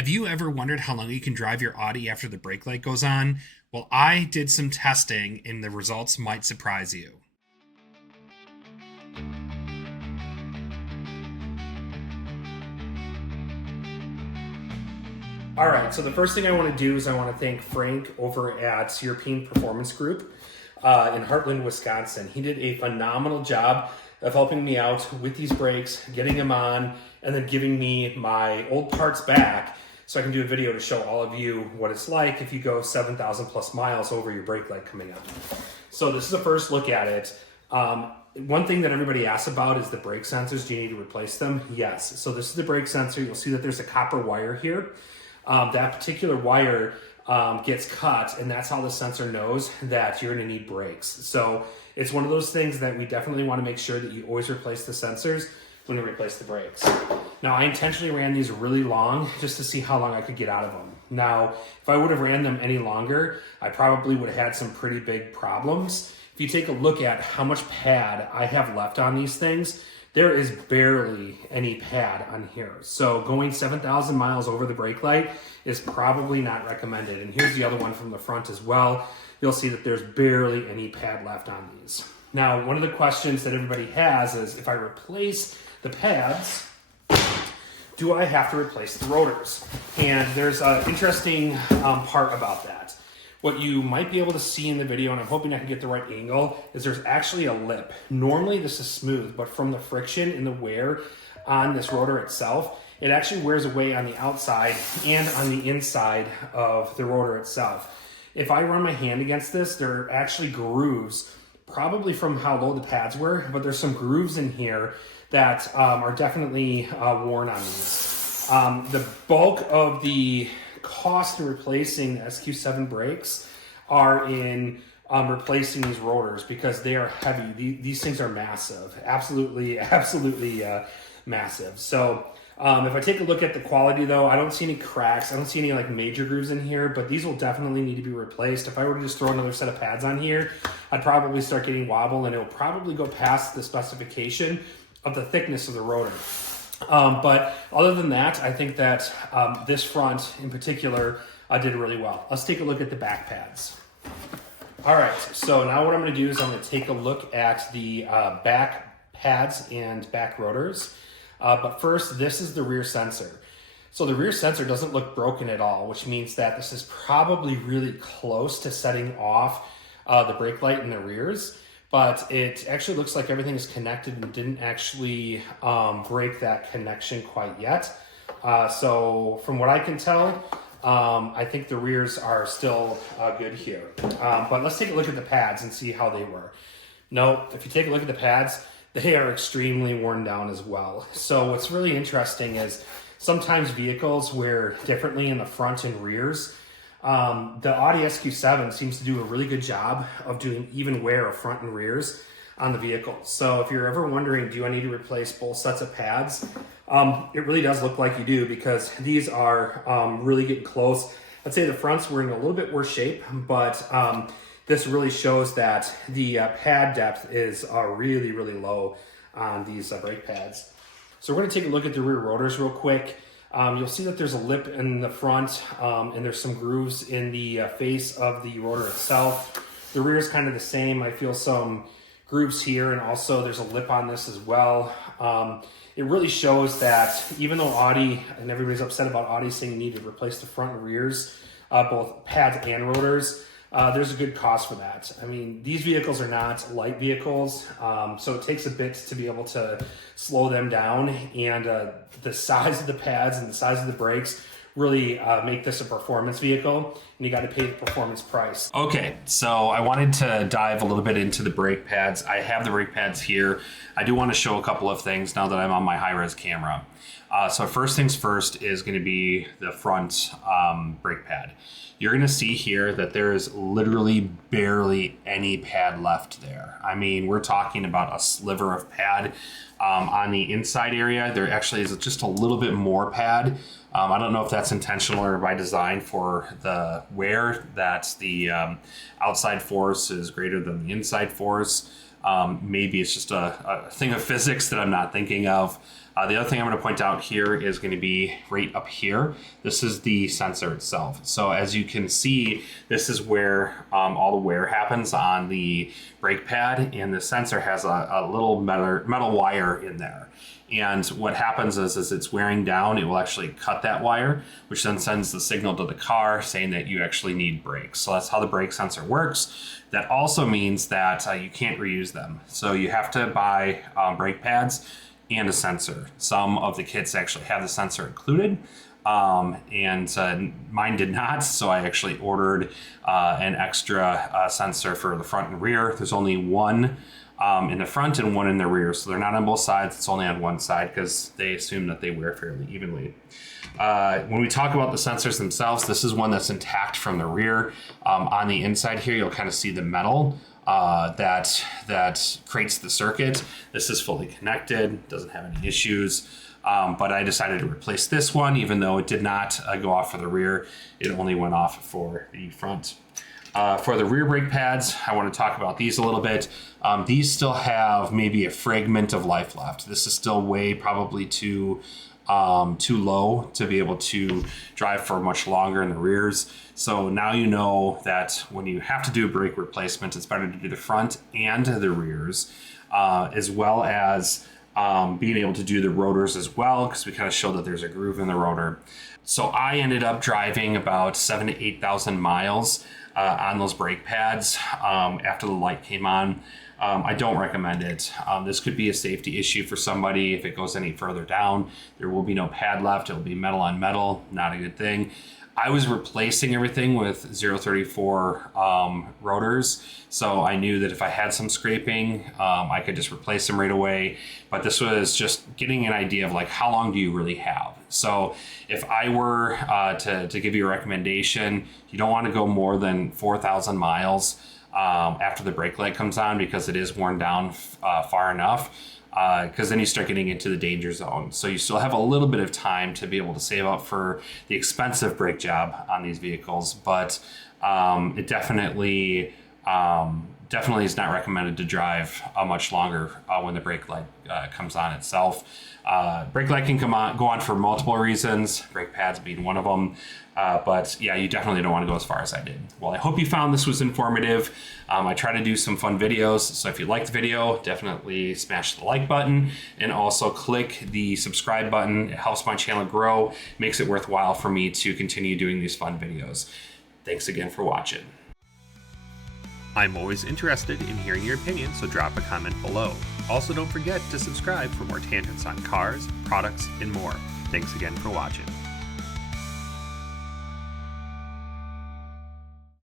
Have you ever wondered how long you can drive your Audi after the brake light goes on? Well, I did some testing and the results might surprise you. All right, so the first thing I want to do is I want to thank Frank over at European Performance Group in Heartland, Wisconsin. He did a phenomenal job of helping me out with these brakes, getting them on, and then giving me my old parts back so I can do a video to show all of you what it's like if you go 7,000 plus miles over your brake light coming up. So this is a first look at it. One thing that everybody asks about is the brake sensors. Do you need to replace them? Yes. So this is the brake sensor. You'll see that there's a copper wire here. That particular wire gets cut, and that's how the sensor knows that you're going to need brakes. So it's one of those things that we definitely want to make sure that you always replace the sensors when you replace the brakes. Now, I intentionally ran these really long just to see how long I could get out of them. Now, if I would have ran them any longer, I probably would have had some pretty big problems. If you take a look at how much pad I have left on these things, there is barely any pad on here. So going 7,000 miles over the brake light is probably not recommended. And here's the other one from the front as well. You'll see that there's barely any pad left on these. Now, one of the questions that everybody has is, if I replace the pads, do I have to replace the rotors? And there's an interesting part about that. What you might be able to see in the video, and I'm hoping I can get the right angle, is there's actually a lip. Normally this is smooth, but from the friction and the wear on this rotor itself, it actually wears away on the outside and on the inside of the rotor itself. If I run my hand against this, there are actually grooves, probably from how low the pads were, but there's some grooves in here that are definitely worn on these. The bulk of the cost in replacing the SQ7 brakes are in replacing these rotors because they are heavy. These things are massive, absolutely massive. So if I take a look at the quality though, I don't see any cracks. I don't see any like major grooves in here, but these will definitely need to be replaced. If I were to just throw another set of pads on here, I'd probably start getting wobble and it will probably go past the specification of the thickness of the rotor. But other than that, I think that this front in particular did really well. Let's take a look at the back pads. All right, so now what I'm going to do is I'm going to take a look at the back pads and back rotors. But first, this is the rear sensor. So the rear sensor doesn't look broken at all, which means that this is probably really close to setting off the brake light in the rears. But it actually looks like everything is connected and didn't actually break that connection quite yet. So from what I can tell, I think the rears are still good here. But let's take a look at the pads and see how they were. No, if you take a look at the pads, they are extremely worn down as well. So what's really interesting is sometimes vehicles wear differently in the front and rears. The Audi SQ7 seems to do a really good job of doing even wear of front and rears on the vehicle. So if you're ever wondering, do I need to replace both sets of pads? It really does look like you do because these are really getting close. I'd say the front's were in a little bit worse shape, but this really shows that the pad depth is really, really low on these brake pads. So we're gonna take a look at the rear rotors real quick. You'll see that there's a lip in the front and there's some grooves in the face of the rotor itself. The rear is kind of the same. I feel some grooves here, and also there's a lip on this as well. It really shows that even though Audi, and everybody's upset about Audi saying you need to replace the front and rears, both pads and rotors, there's a good cost for that. I mean, these vehicles are not light vehicles, so it takes a bit to be able to slow them down, and the size of the pads and the size of the brakes really make this a performance vehicle, and you got to pay the performance price. Okay, so I wanted to dive a little bit into the brake pads. I have the brake pads here. I do want to show a couple of things now that I'm on my high-res camera. So first things first is going to be the front brake pad. You're going to see here that there is literally barely any pad left there. I mean, we're talking about a sliver of pad. On the inside area, there actually is just a little bit more pad. I don't know if that's intentional or by design for the wear, that the outside force is greater than the inside force. Maybe it's just a thing of physics that I'm not thinking of. The other thing I'm going to point out here is going to be right up here. This is the sensor itself. So as you can see, this is where all the wear happens on the brake pad, and the sensor has a little metal wire in there. And what happens is it's wearing down, it will actually cut that wire, which then sends the signal to the car saying that you actually need brakes. So that's how the brake sensor works. That also means that you can't reuse them. So you have to buy brake pads and a sensor. Some of the kits actually have the sensor included, and mine did not. So I actually ordered an extra sensor for the front and rear. There's only one in the front and one in the rear. So they're not on both sides. It's only on one side because they assume that they wear fairly evenly. When we talk about the sensors themselves, this is one that's intact from the rear. On the inside here, you'll kind of see the metal that creates the circuit. This is fully connected, doesn't have any issues. But I decided to replace this one, even though it did not go off for the rear. It only went off for the front. For the rear brake pads, I want to talk about these a little bit. These still have maybe a fragment of life left. This is still way probably too low to be able to drive for much longer in the rears. So now you know that when you have to do a brake replacement, it's better to do the front and the rears, as well as being able to do the rotors as well, because we kind of showed that there's a groove in the rotor. So I ended up driving about 7,000 to 8,000 miles on those brake pads after the light came on. I don't recommend it. This could be a safety issue for somebody if it goes any further down. There will be no pad left. It will be metal on metal. Not a good thing. I was replacing everything with 034 rotors, so I knew that if I had some scraping, I could just replace them right away. But this was just getting an idea of like, how long do you really have? So if I were to give you a recommendation, you don't want to go more than 4,000 miles after the brake light comes on, because it is worn down far enough. Because then you start getting into the danger zone. So you still have a little bit of time to be able to save up for the expensive brake job on these vehicles, but it definitely is not recommended to drive much longer when the brake light comes on itself. Brake light can go on for multiple reasons, brake pads being one of them. But yeah, you definitely don't want to go as far as I did. Well, I hope you found this was informative. I try to do some fun videos. So if you liked the video, definitely smash the like button and also click the subscribe button. It helps my channel grow, makes it worthwhile for me to continue doing these fun videos. Thanks again for watching. I'm always interested in hearing your opinion, so drop a comment below. Also, don't forget to subscribe for more tangents on cars, products, and more. Thanks again for watching.